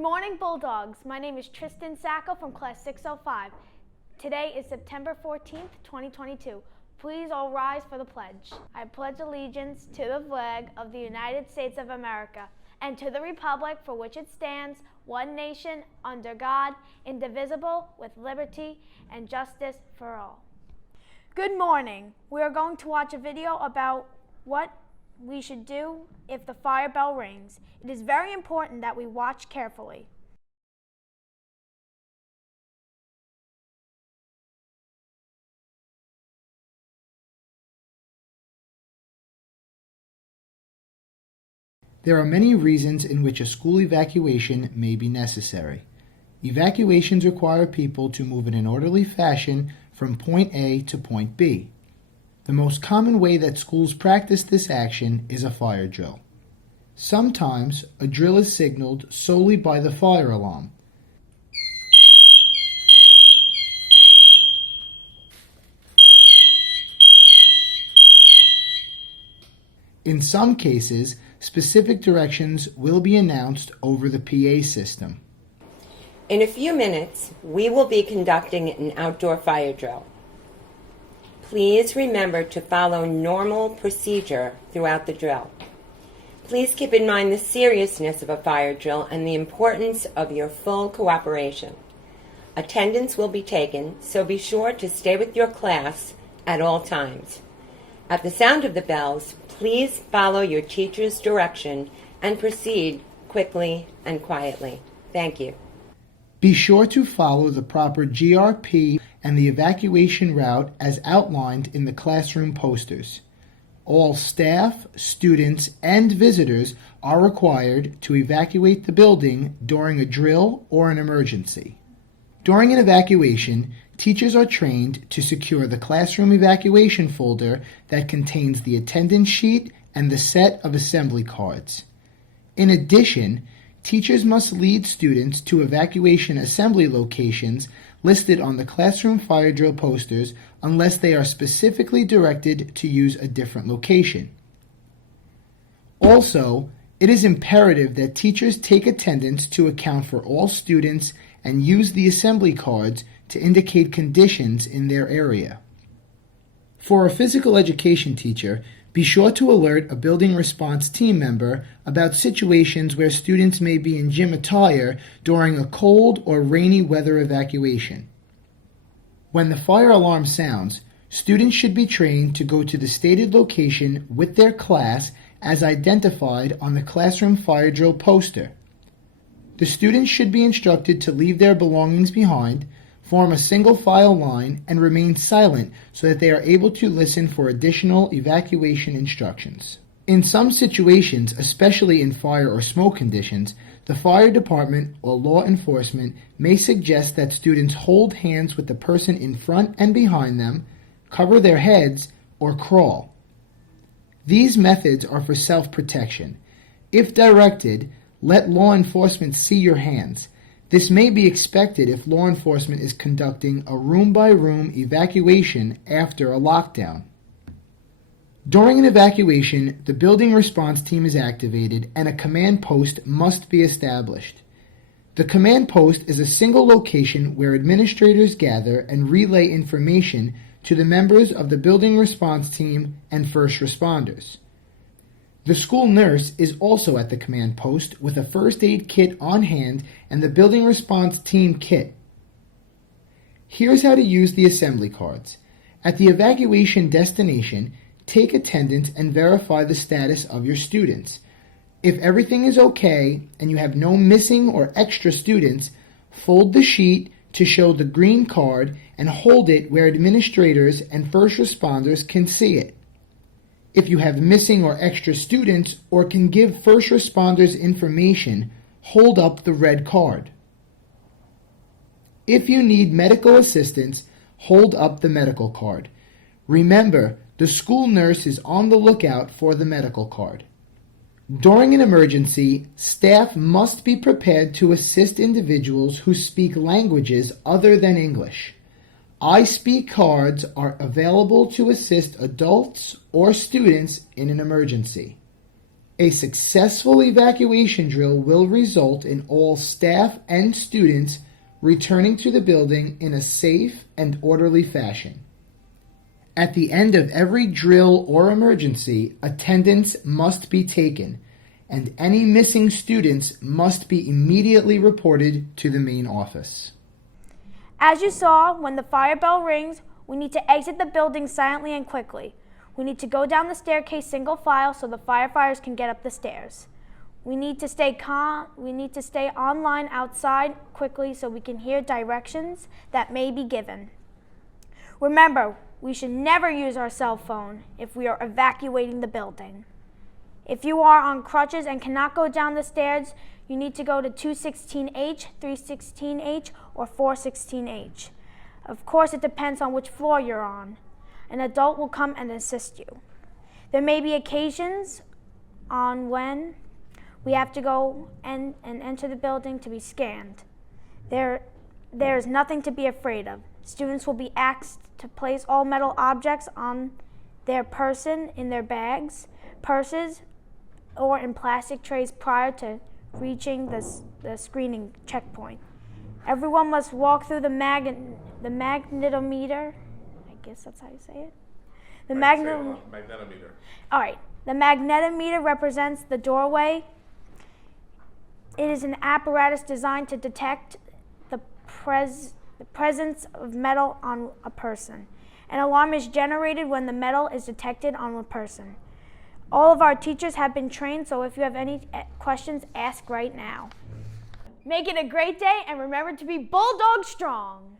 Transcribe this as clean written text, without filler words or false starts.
Good morning, Bulldogs. My name is Tristan Sacco from Class 605. Today is September 14th, 2022. Please all rise for the pledge. I pledge allegiance to the flag of the United States of America and to the republic for which it stands, one nation, under God, indivisible, with liberty and justice for all. Good morning. We are going to watch a video about what we should do if the fire bell rings. It is very important that we watch carefully. There are many reasons in which a school evacuation may be necessary. Evacuations require people to move in an orderly fashion from point A to point B. The most common way that schools practice this action is a fire drill. Sometimes a drill is signaled solely by the fire alarm. In some cases, specific directions will be announced over the PA system. In a few minutes, we will be conducting an outdoor fire drill. Please remember to follow normal procedure throughout the drill. Please keep in mind the seriousness of a fire drill and the importance of your full cooperation. Attendance will be taken, so be sure to stay with your class at all times. At the sound of the bells, please follow your teacher's direction and proceed quickly and quietly. Thank you. Be sure to follow the proper GRP and the evacuation route as outlined in the classroom posters. All staff, students, and visitors are required to evacuate the building during a drill or an emergency. During an evacuation, teachers are trained to secure the classroom evacuation folder that contains the attendance sheet and the set of assembly cards. In addition, teachers must lead students to evacuation assembly locations listed on the classroom fire drill posters unless they are specifically directed to use a different location. Also, it is imperative that teachers take attendance to account for all students and use the assembly cards to indicate conditions in their area. For a physical education teacher, be sure to alert a building response team member about situations where students may be in gym attire during a cold or rainy weather evacuation. When the fire alarm sounds, students should be trained to go to the stated location with their class as identified on the classroom fire drill poster. The students should be instructed to leave their belongings behind, form a single file line, and remain silent so that they are able to listen for additional evacuation instructions. In some situations, especially in fire or smoke conditions, the fire department or law enforcement may suggest that students hold hands with the person in front and behind them, cover their heads, or crawl. These methods are for self-protection. If directed, let law enforcement see your hands. This may be expected if law enforcement is conducting a room-by-room evacuation after a lockdown. During an evacuation, the building response team is activated and a command post must be established. The command post is a single location where administrators gather and relay information to the members of the building response team and first responders. The school nurse is also at the command post with a first aid kit on hand and the building response team kit. Here's how to use the assembly cards. At the evacuation destination, take attendance and verify the status of your students. If everything is okay and you have no missing or extra students, fold the sheet to show the green card and hold it where administrators and first responders can see it. If you have missing or extra students or can give first responders information, hold up the red card. If you need medical assistance, hold up the medical card. Remember, the school nurse is on the lookout for the medical card. During an emergency, staff must be prepared to assist individuals who speak languages other than English. I Speak cards are available to assist adults or students in an emergency. A successful evacuation drill will result in all staff and students returning to the building in a safe and orderly fashion. At the end of every drill or emergency, attendance must be taken, and any missing students must be immediately reported to the main office. As you saw, when the fire bell rings, we need to exit the building silently and quickly. We need to go down the staircase single file so the firefighters can get up the stairs. We need to stay calm. We need to stay online outside quickly so we can hear directions that may be given. Remember, we should never use our cell phone if we are evacuating the building. If you are on crutches and cannot go down the stairs, you need to go to 216H, 316H, or 416H. Of course, it depends on which floor you're on. An adult will come and assist you. There may be occasions on when we have to go and enter the building to be scanned. There is nothing to be afraid of. Students will be asked to place all metal objects on their person in their bags, purses, or in plastic trays prior to reaching the screening checkpoint. Everyone must walk through the magnetometer. I guess that's how you say it. Magnetometer. All right. The magnetometer represents the doorway. It is an apparatus designed to detect the presence of metal on a person. An alarm is generated when the metal is detected on a person. All of our teachers have been trained, so if you have any questions, ask right now. Make it a great day, and remember to be Bulldog strong.